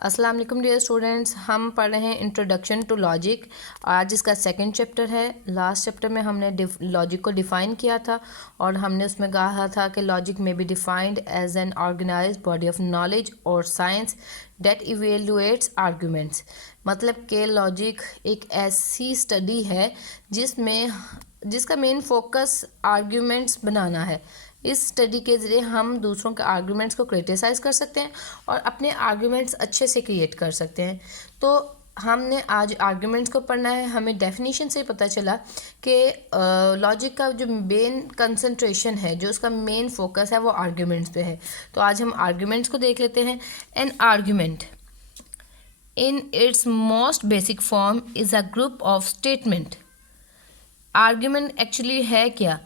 अस्सलाम वालेकुम dear students, हम पढ़ रहे हैं इंट्रोडक्शन टू लॉजिक। आज इसका सेकंड चैप्टर है। लास्ट चैप्टर में हमने लॉजिक को डिफ़ाइन किया था और हमने उसमें कहा था कि लॉजिक में be defined as an organized body of knowledge और साइंस डेट इवेलुएट्स आर्ग्यूमेंट्स। मतलब कि लॉजिक एक ऐसी स्टडी है जिसका मेन फोकस आर्ग्यूमेंट्स बनाना है। इस स्टडी के ज़रिए हम दूसरों के आर्ग्यूमेंट्स को क्रिटिसाइज कर सकते हैं और अपने आर्ग्यूमेंट्स अच्छे से क्रिएट कर सकते हैं। तो हमने आज आर्ग्यूमेंट्स को पढ़ना है। हमें डेफिनेशन से पता चला कि लॉजिक का जो मेन कंसंट्रेशन है, जो उसका मेन फोकस है, वो आर्ग्यूमेंट्स पे है। तो आज हम आर्ग्यूमेंट्स को देख लेते हैं। N argument in its most basic form is a group of statement. Argument actually है क्या?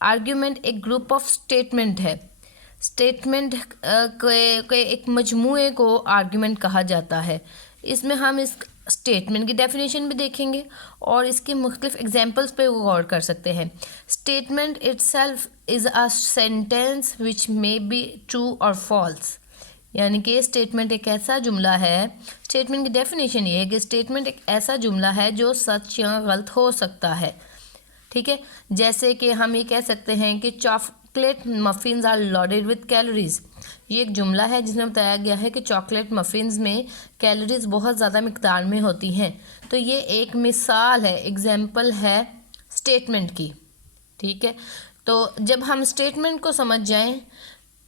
आर्ग्यूमेंट एक ग्रुप ऑफ स्टेटमेंट है। स्टेटमेंट के एक मजमूए को आर्ग्यूमेंट कहा जाता है। इसमें हम इस स्टेटमेंट की डेफिनेशन भी देखेंगे और इसके मुख्तलिफ एग्जांपल्स पे गौर कर सकते हैं। Statement itself is a sentence which may be true और फॉल्स। यानी कि स्टेटमेंट एक ऐसा जुमला है, स्टेटमेंट की डेफिनेशन ये है कि स्टेटमेंट एक ऐसा जुमला है जो सच या गलत हो सकता है। ठीक है, जैसे कि हम ये कह सकते हैं कि chocolate muffins are loaded with calories. ये एक जुमला है जिसमें बताया गया है कि चॉकलेट मफ़िन्स में कैलोरीज बहुत ज़्यादा मिकदार में होती हैं। तो ये एक मिसाल है, एग्जाम्पल है स्टेटमेंट की। ठीक है, तो जब हम स्टेटमेंट को समझ जाएं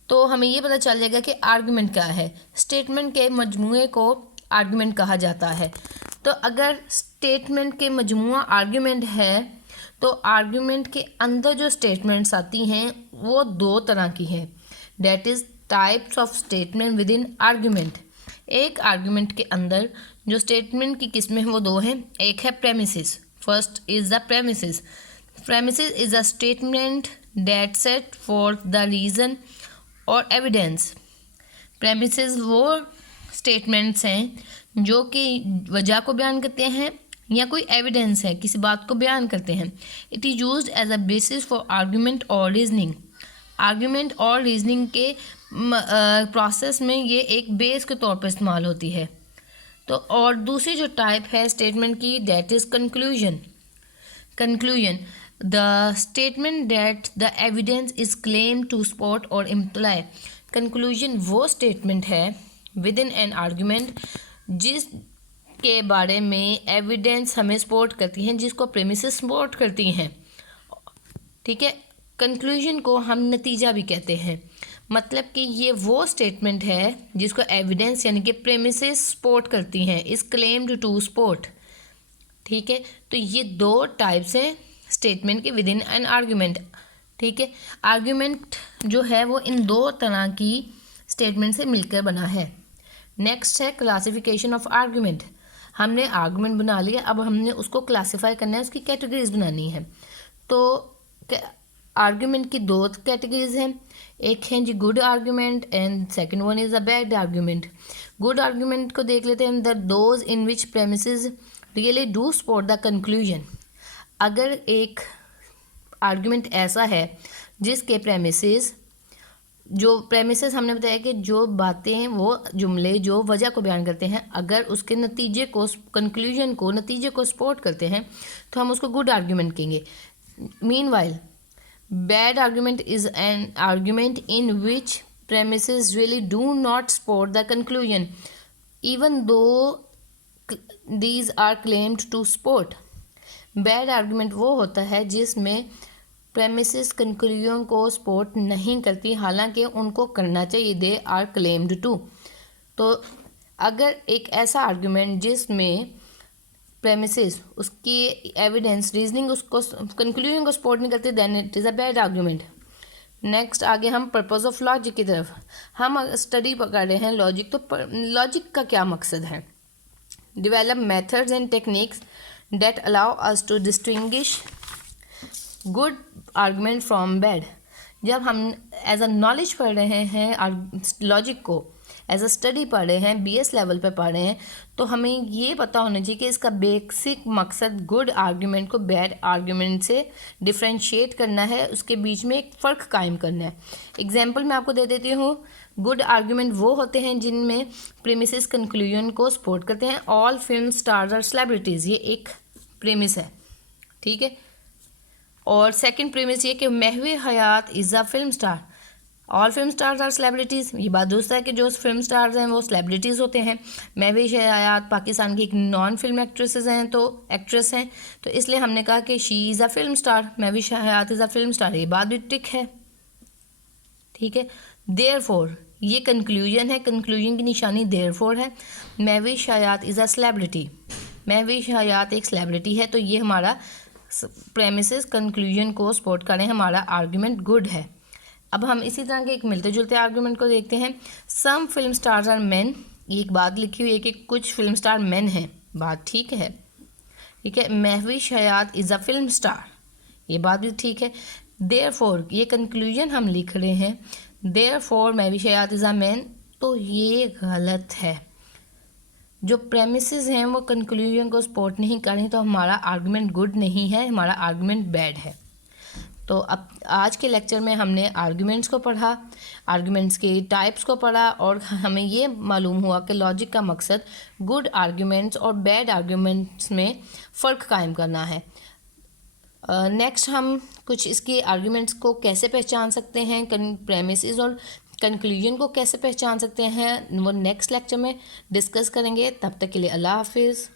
तो हमें ये पता चल जाएगा कि आर्गुमेंट क्या है। स्टेटमेंट के मजमूए को आर्गुमेंट कहा जाता है। तो अगर स्टेटमेंट के मजमूआ आर्गुमेंट है तो आर्ग्यूमेंट के अंदर जो स्टेटमेंट्स आती हैं वो दो तरह की हैं। That is types of statement with in argument. एक आर्ग्यूमेंट के अंदर जो स्टेटमेंट की किस्में हैं वो दो हैं। एक है premises. First is the premises. Premises is a statement that set for the reason और एविडेंस। प्रेमिसेस वो स्टेटमेंट्स हैं जो कि वजह को बयान करते हैं या कोई एविडेंस है, किसी बात को बयान करते हैं। It is used as a basis for argument और रीजनिंग। आर्ग्यूमेंट और रीजनिंग के प्रोसेस में ये एक बेस के तौर पर इस्तेमाल होती है। तो और दूसरी जो टाइप है स्टेटमेंट की, that is conclusion. Conclusion the statement that the evidence is claim to support और इम्प्लाई। कंक्लूजन वो स्टेटमेंट है विद इन एन आर्ग्यूमेंट जिस के बारे में एविडेंस हमें सपोर्ट करती हैं, जिसको प्रेमिसेस सपोर्ट करती हैं। ठीक है, कंक्लूजन को हम नतीजा भी कहते हैं। मतलब कि ये वो स्टेटमेंट है जिसको एविडेंस यानी कि प्रेमिसेस सपोर्ट करती हैं, इस क्लेम्ड टू सपोर्ट। ठीक है, तो ये दो टाइप्स हैं स्टेटमेंट के विद इन एन आर्ग्यूमेंट। ठीक है, आर्ग्यूमेंट जो है वो इन दो तरह की स्टेटमेंट से मिलकर बना है। नेक्स्ट है क्लासिफिकेशन ऑफ आर्ग्यूमेंट। हमने आर्गुमेंट बना लिया, अब हमने उसको क्लासिफाई करना है, उसकी कैटेगरीज बनानी है। तो आर्गुमेंट की दो कैटेगरीज हैं। एक है जी good argument and second one is a bad argument. Good argument को देख लेते हैं। The those in which premises really do support the conclusion. अगर एक आर्गुमेंट ऐसा है जिसके प्रेमिसेस हमने बताया कि जो बातें, वो जुमले जो वजह को बयान करते हैं, अगर उसके नतीजे को, कंक्लूजन को, नतीजे को सपोर्ट करते हैं तो हम उसको गुड आर्ग्यूमेंट कहेंगे। Meanwhile bad argument is an argument in which premises really do not support the conclusion even though these are claimed to support. Bad argument वो होता है जिसमें प्रेमिसेस कंक्लूजन को सपोर्ट नहीं करती, हालांकि उनको करना चाहिए, दे आर क्लेम्ड टू। तो अगर एक ऐसा आर्ग्यूमेंट जिसमें प्रेमिसेस, उसकी एविडेंस, रीजनिंग उसको, कंक्लूजन को सपोर्ट नहीं करती, then it is a bad argument. Next आगे हम पर्पस ऑफ लॉजिक की तरफ हम स्टडी कर रहे हैं लॉजिक। तो लॉजिक का क्या मकसद है? Develop methods and techniques that allow us to distinguish good argument from bad. जब हम एज अ नॉलेज पढ़ रहे हैं लॉजिक को, एज अ स्टडी पढ़ रहे हैं, BS लेवल पे पढ़ रहे हैं, तो हमें ये पता होना चाहिए कि इसका बेसिक मकसद गुड आर्ग्यूमेंट को बैड आर्ग्यूमेंट से डिफ्रेंशिएट करना है, उसके बीच में एक फ़र्क कायम करना है। एग्जाम्पल मैं आपको दे देती हूँ। गुड आर्ग्यूमेंट वो होते हैं जिनमें प्रीमिसेस कंक्लूजन को सपोर्ट करते हैं। All film stars are celebrities, ये एक प्रीमिस है, ठीक है। और सेकंड प्रीमिस ये कि Mehwish Hayat is a film star, all film stars are celebrities, ये बात दुरुस्त है कि जो फिल्म स्टार्स हैं वो सेलिब्रिटीज़ होते हैं। महवी हयात पाकिस्तान की एक नॉन फिल्म एक्ट्रेसेस हैं, तो एक्ट्रेस हैं, तो इसलिए हमने कहा कि she is a film star, Mahvi Hayat is a film star, ये बात भी टिक है, ठीक है। देयरफॉर, ये कंक्लूजन है, कंक्लूजन की निशानी देयरफॉर है। Mahvi Hayat is a celebrity, Mahvi हयात एक सेलिब्रिटी है, तो ये हमारा प्रेमिसेस कंक्लूजन को सपोर्ट करें, हमारा आर्ग्यूमेंट गुड है। अब हम इसी तरह के एक मिलते जुलते आर्ग्यूमेंट को देखते हैं। Some film stars are men, ये एक बात लिखी हुई है कि कुछ फिल्म स्टार मेन हैं, बात ठीक है, ठीक है। Mahwish Hayat is a film star, ये बात भी ठीक है। देयरफॉर, ये कंक्लूजन हम लिख रहे हैं, therefore Mahwish Hayat is a man, तो ये गलत है। जो प्रेमिसेस हैं वो कंक्लूजन को सपोर्ट नहीं करें, तो हमारा आर्गुमेंट गुड नहीं है, हमारा आर्गुमेंट बैड है। तो अब आज के लेक्चर में हमने आर्गुमेंट्स को पढ़ा, आर्गुमेंट्स के टाइप्स को पढ़ा, और हमें ये मालूम हुआ कि लॉजिक का मकसद गुड आर्गुमेंट्स और बैड आर्गुमेंट्स में फ़र्क कायम करना है। नेक्स्ट हम कुछ इसके आर्गुमेंट्स को कैसे पहचान सकते हैं, प्रेमिसेस और कंक्लूजन को कैसे पहचान सकते हैं, वो नेक्स्ट लेक्चर में डिस्कस करेंगे। तब तक के लिए अल्लाह हाफिज़।